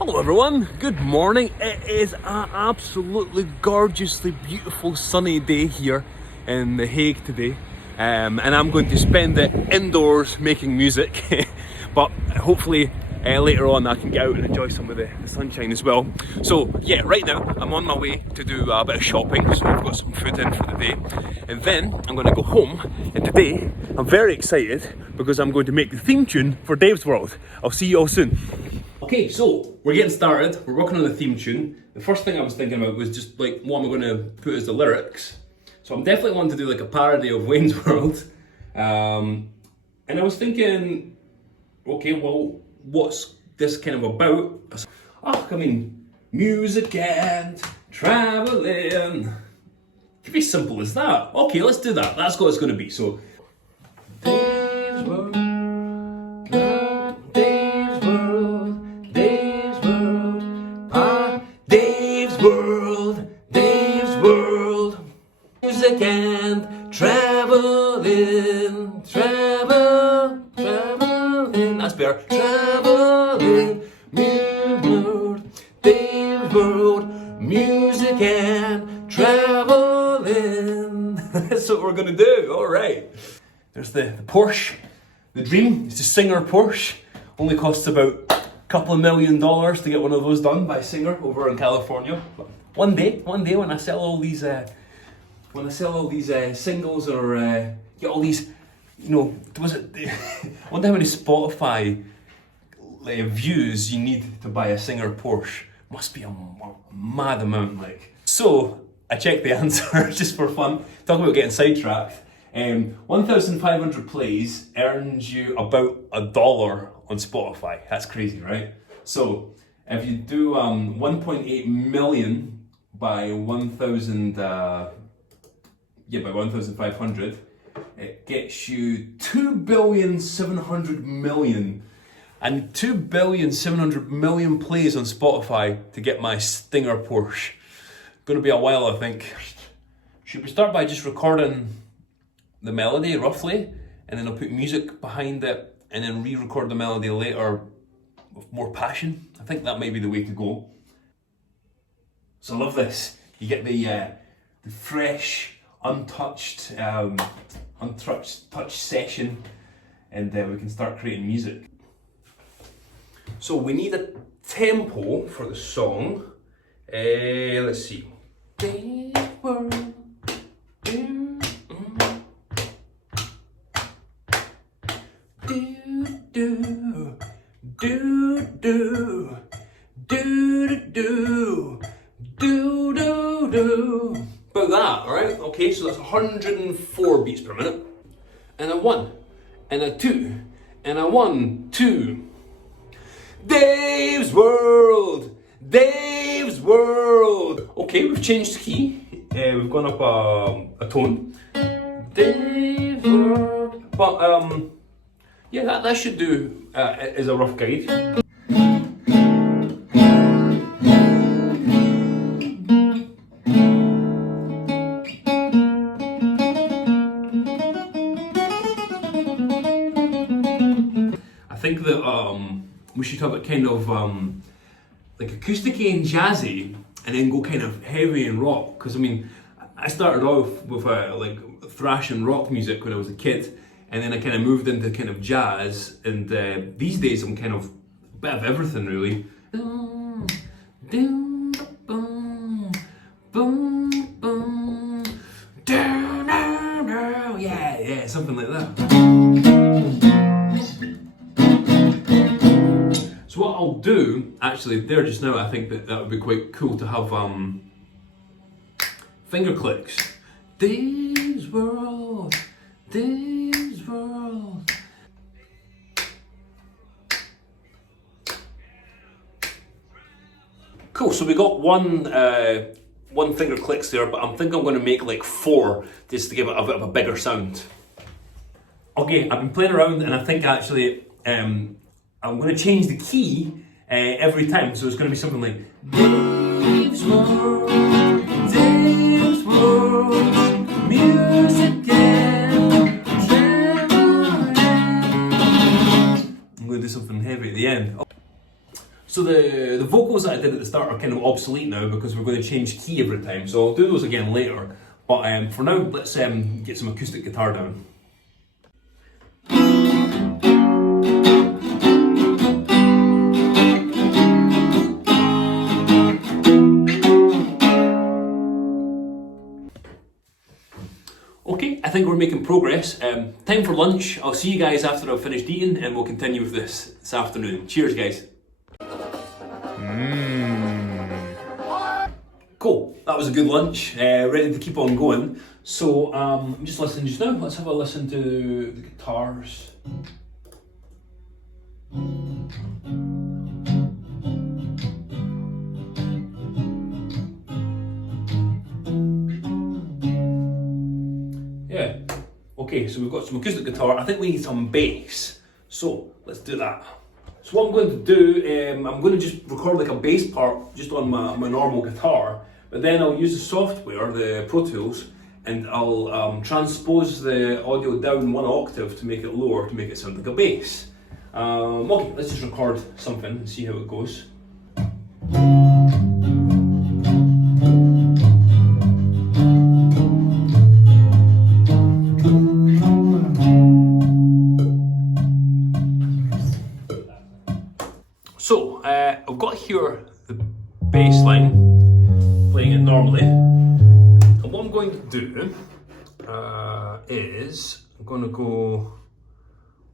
Hello everyone, good morning. It is an absolutely gorgeously beautiful sunny day here in The Hague today, and I'm going to spend it indoors making music but hopefully later on I can get out and enjoy some of the sunshine as well. So yeah, right now I'm on my way to do a bit of shopping, so I've got some food in for the day, and then I'm going to go home. And today I'm very excited because I'm going to make the theme tune for Dave's World. I'll see you all soon. Okay, so we're getting started. We're working on the theme tune. The first thing I was thinking about was just like what am I going to put as the lyrics. So I'm definitely wanting to do like a parody of Wayne's World. And I was thinking, okay, well, what's this kind of about? Oh, I mean, music and traveling. It could be as simple as that. Okay, let's do that. That's what it's going to be. So, Dave's World. Dave's World, music and traveling, traveling, that's better, traveling, Dave's World, music and traveling. That's what we're gonna do, alright. There's the Porsche, the dream is to Singer Porsche, only costs about $2 million to get one of those done by Singer over in California. But one day when I sell all these, singles or get all these, you know, was it? I wonder how many Spotify views you need to buy a Singer Porsche. Must be a mad amount, like. So I checked the answer just for fun. Talk about getting sidetracked. 1,500 plays earns you about $1 on Spotify. That's crazy, right? So if you do 1.8 million by 1,000, by 1,500, it gets you 2,700,000,000 and 2,700,000,000 plays on Spotify to get my Stinger Porsche. Gonna be a while, I think. Should we start by just recording the melody roughly, and then I'll put music behind it, and then re-record the melody later with more passion? I think that might be the way to go. So I love this. You get the fresh, untouched session, and we can start creating music. So we need a tempo for the song. Let's see. About that, alright? Okay, so that's 104 beats per minute. And a 1, and a 2, and a 1, 2. Dave's World! Dave's World! Okay, we've changed key. We've gone up a tone. Dave's World. But, yeah, that should do as a rough guide. I think that we should have it kind of like acoustic-y and jazzy, and then go kind of heavy and rock. Because I mean, I started off with like thrash and rock music when I was a kid, and then I kind of moved into kind of jazz, and these days I'm kind of a bit of everything really. Yeah, something like that. So what I'll do, actually, there just now, I think that would be quite cool to have finger clicks. Dave's World, Dave's World. Cool, so we got one finger clicks there, but I think I'm going to make like 4 just to give it a bit of a bigger sound. Okay, I've been playing around, and I think actually I'm going to change the key every time, so it's going to be something like Dave's World, Dave's World, music and traveling. I'm going to do something heavy at the end. So the vocals that I did at the start are kind of obsolete now because we're going to change key every time. So I'll do those again later. But for now, let's get some acoustic guitar down. Okay, I think we're making progress. Time for lunch. I'll see you guys after I've finished eating and we'll continue with this afternoon. Cheers, guys. Cool, that was a good lunch. Ready to keep on going. So I'm just listening just now. Let's have a listen to the guitars. Yeah, okay, so we've got some acoustic guitar. I think we need some bass. So let's do that. So what I'm going to do, I'm going to just record like a bass part just on my normal guitar, but then I'll use the software, the Pro Tools, and I'll transpose the audio down one octave to make it lower, to make it sound like a bass. Okay, let's just record something and see how it goes. So, I've got here the bass line, playing it normally, and what I'm going to do is, I'm going to go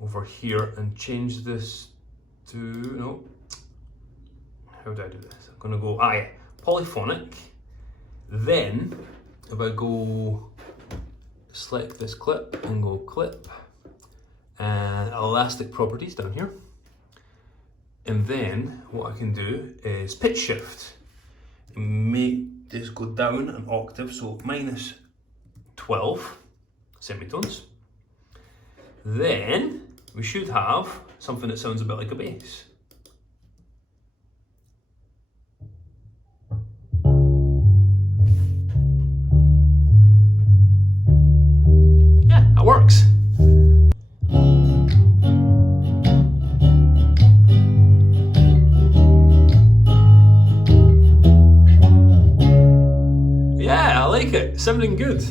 over here and change this to, no, how do I do this? I'm going to go, polyphonic, then if I go, select this clip and go clip, and elastic properties down here. And then what I can do is pitch shift and make this go down an octave, so minus 12 semitones. Then we should have something that sounds a bit like a bass. Yeah, that works. Sounding good.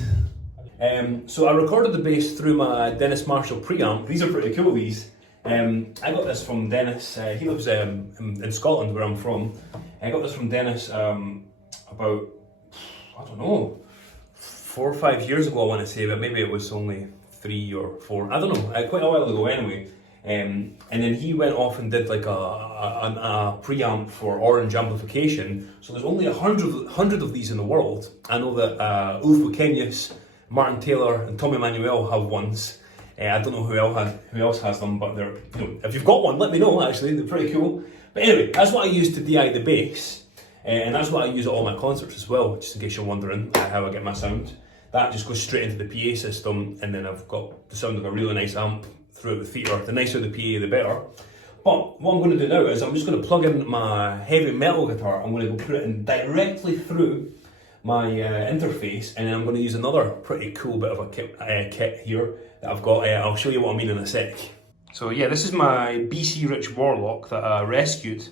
So I recorded the bass through my Dennis Marshall preamp. These are pretty cool, these. I got this from Dennis. He lives in Scotland, where I'm from. I got this from Dennis about, I don't know, 4 or 5 years ago, I want to say, but maybe it was only 3 or 4. I don't know, quite a while ago anyway. And then he went off and did like a preamp for orange amplification. So there's only 100 of these in the world. I know that Ulf Wikenius, Martin Taylor, and Tommy Manuel have ones. I don't know who else has them, but they're, if you've got one, let me know. Actually, they're pretty cool. But anyway, that's what I use to DI the bass, and that's what I use at all my concerts as well. Just in case you're wondering how I get my sound, that just goes straight into the PA system, and then I've got the sound of a really nice amp throughout the theatre. The nicer the PA, the better. But what I'm going to do now is I'm just going to plug in my heavy metal guitar. I'm going to go put it in directly through my interface, and then I'm going to use another pretty cool bit of a kit here that I've got. I'll show you what I mean in a sec. So yeah, this is my BC Rich Warlock that I rescued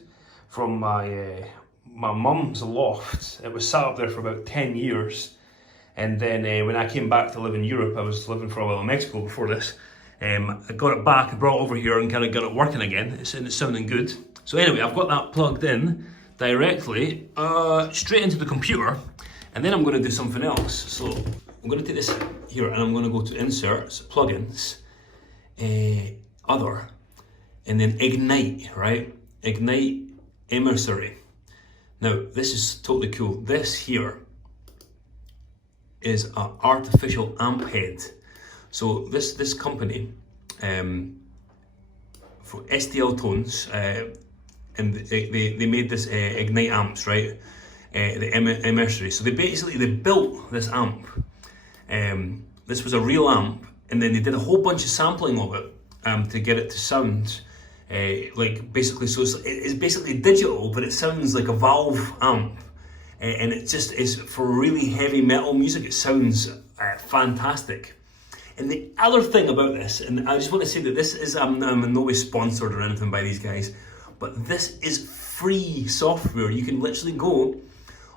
from my mum's loft. It was sat up there for about 10 years, and then when I came back to live in Europe, I was living for a while in Mexico before this. I got it back, I brought it over here and kind of got it working again. It's sounding good. So anyway, I've got that plugged in directly straight into the computer, and then I'm going to do something else. So I'm going to take this here and I'm going to go to Inserts, Plugins, Other, and then Ignite, right? Ignite Emissary. Now this is totally cool. This here is an artificial amp head. So this company, for STL Tones, and they made this Ignite amps, right? The Emissary. So they built this amp. This was a real amp, and then they did a whole bunch of sampling of it to get it to sound like basically. So it's basically digital, but it sounds like a Valve amp, and it just is for really heavy metal music. It sounds fantastic. And the other thing about this, and I just want to say that this is, I'm in no way sponsored or anything by these guys, but this is free software. You can literally go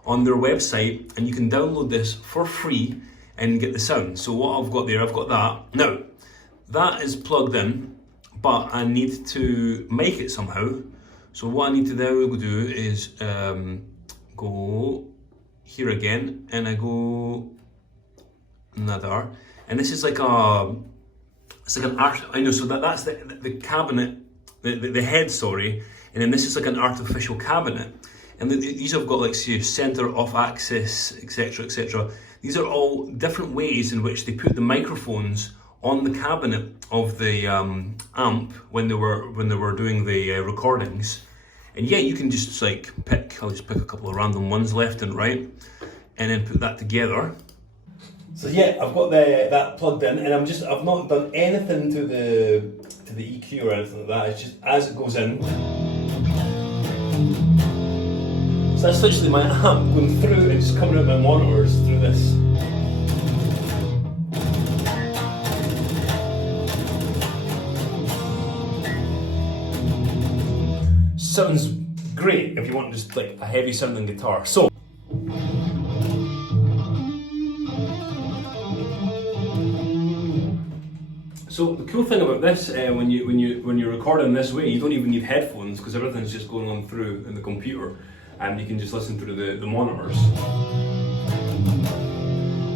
on their website and you can download this for free and get the sound. So what I've got there, I've got that. Now, that is plugged in, but I need to mic it somehow. So what I need to now do is go here again, and I go another, and this is like it's like an art. I know. So that's the cabinet, the head. Sorry, and then this is like an artificial cabinet, and these have got like say center off axis, etc., etc. These are all different ways in which they put the microphones on the cabinet of the amp when they were doing the recordings. And yeah, you can just like pick. I'll just pick a couple of random ones left and right, and then put that together. So yeah, I've got that plugged in, and I've not done anything to the EQ or anything like that. It's just as it goes in. So that's literally my amp going through and just coming out my monitors through this. Sounds great if you want just like a heavy sounding guitar. So the cool thing about this, when you're recording this way, you don't even need headphones because everything's just going on through in the computer, and you can just listen through the monitors.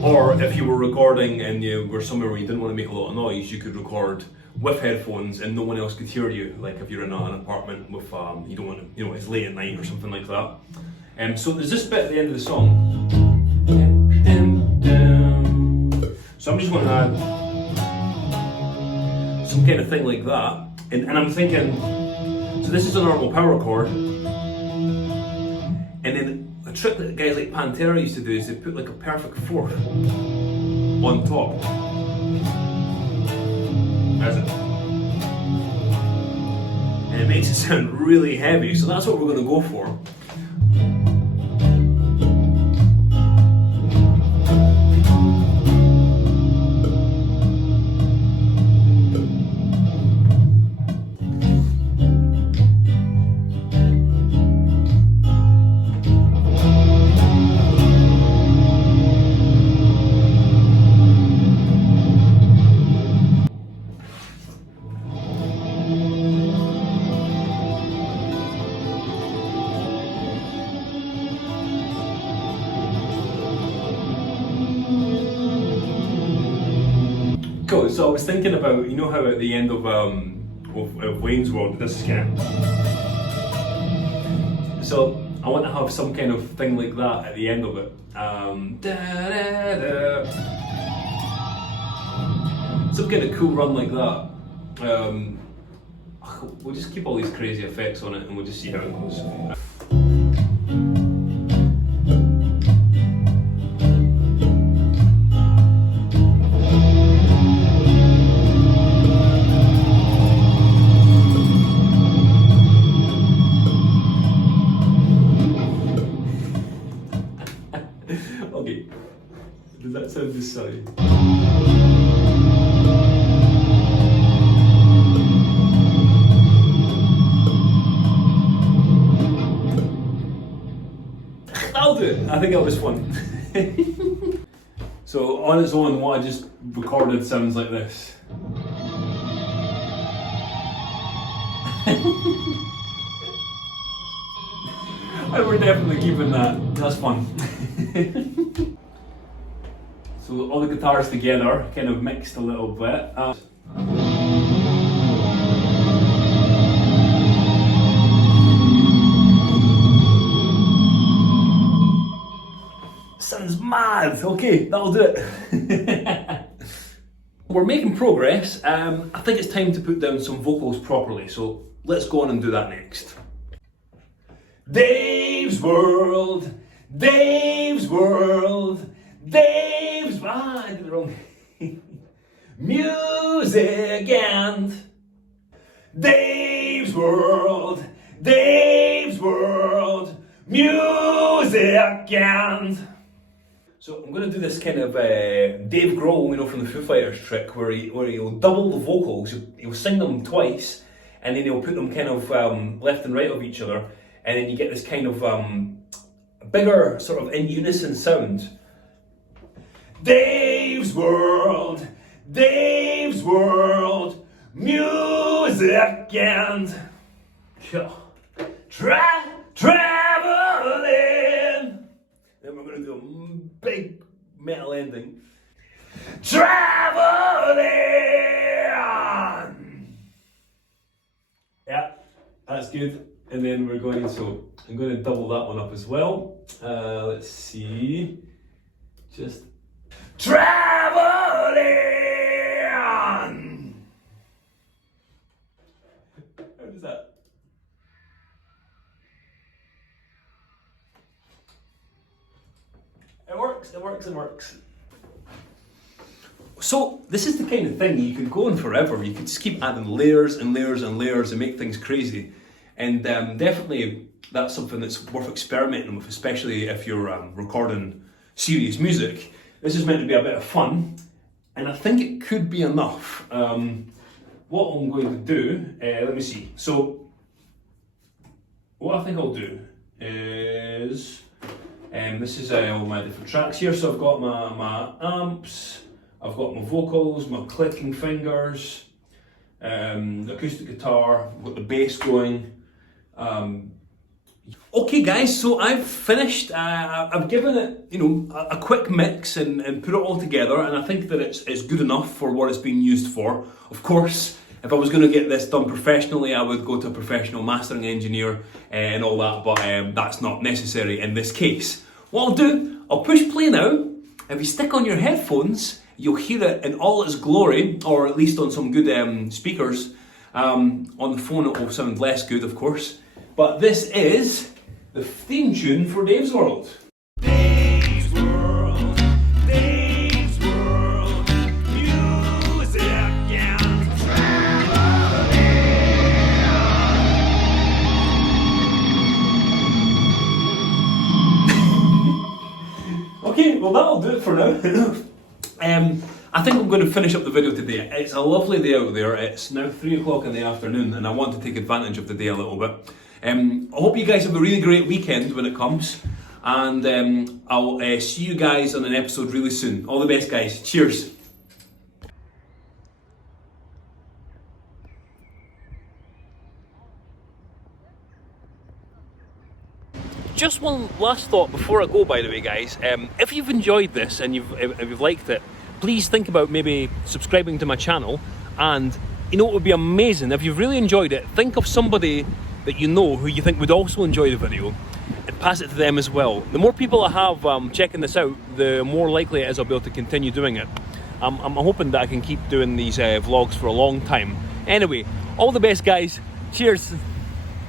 Or if you were recording and you were somewhere where you didn't want to make a lot of noise, you could record with headphones and no one else could hear you. Like if you're in an apartment with you don't want to, it's late at night or something like that. So there's this bit at the end of the song. So I'm just going to add some kind of thing like that, and I'm thinking, so this is a normal power chord, and then a trick that guys like Pantera used to do is they put like a perfect fourth on top. As it, and it makes it sound really heavy, so that's what we're going to go for. Cool. So I was thinking about, how at the end of Wayne's World, this is kind of, so I want to have some kind of thing like that at the end of it. Some kind of cool run like that. We'll just keep all these crazy effects on it and we'll just see how it goes. Okay, does that sound just silly? I'll do it. I think that was fun. So on its own, what I just recorded sounds like this. And we're definitely keeping that. That's fun. So all the guitars together, kind of mixed a little bit. Sounds mad. Okay, that'll do it. We're making progress. I think it's time to put down some vocals properly. So let's go on and do that next. Dave's World, Dave's World, Dave's... I did it wrong. Music and Dave's World, Dave's World, music and... So I'm going to do this kind of Dave Grohl, from the Foo Fighters trick, where he'll double the vocals, he'll sing them twice, and then he'll put them kind of left and right of each other, and then you get this kind of bigger sort of in unison sound. Dave's World, Dave's World, music and traveling. Then we're going to do a big metal ending. Traveling. Yeah, that's good. And then we're going, so I'm going to double that one up as well. Let's see. Just traveling. How does that? It works, it works, it works. So this is the kind of thing you could go on forever. You could just keep adding layers and layers and layers and make things crazy. And definitely that's something that's worth experimenting with, especially if you're recording serious music. This is meant to be a bit of fun, and I think it could be enough. What I'm going to do, let me see. So what I think I'll do is, this is all my different tracks here. So I've got my amps, I've got my vocals, my clicking fingers, the acoustic guitar, I've got the bass going. Okay guys, so I've finished. I've given it, a quick mix and put it all together, and I think that it's good enough for what it's being used for. Of course, if I was going to get this done professionally, I would go to a professional mastering engineer and all that, but that's not necessary in this case. What I'll do, I'll push play now. If you stick on your headphones, you'll hear it in all its glory, or at least on some good speakers. On the phone it will sound less good, of course. But this is the theme tune for Dave's World. Dave's World, Dave's World, music and traveling. Okay, well that'll do it for now. I think I'm going to finish up the video today. It's a lovely day out there. It's now 3 o'clock in the afternoon and I want to take advantage of the day a little bit. I hope you guys have a really great weekend when it comes, and I'll see you guys on an episode really soon. All the best guys. Cheers. Just one last thought before I go, by the way guys. If you've enjoyed this and if you've liked it, please think about maybe subscribing to my channel, and it would be amazing if you've really enjoyed it. Think of somebody that you know who you think would also enjoy the video and pass it to them as well. The more people I have checking this out, the more likely it is I'll be able to continue doing it. I'm hoping that I can keep doing these vlogs for a long time. Anyway, all the best guys. Cheers.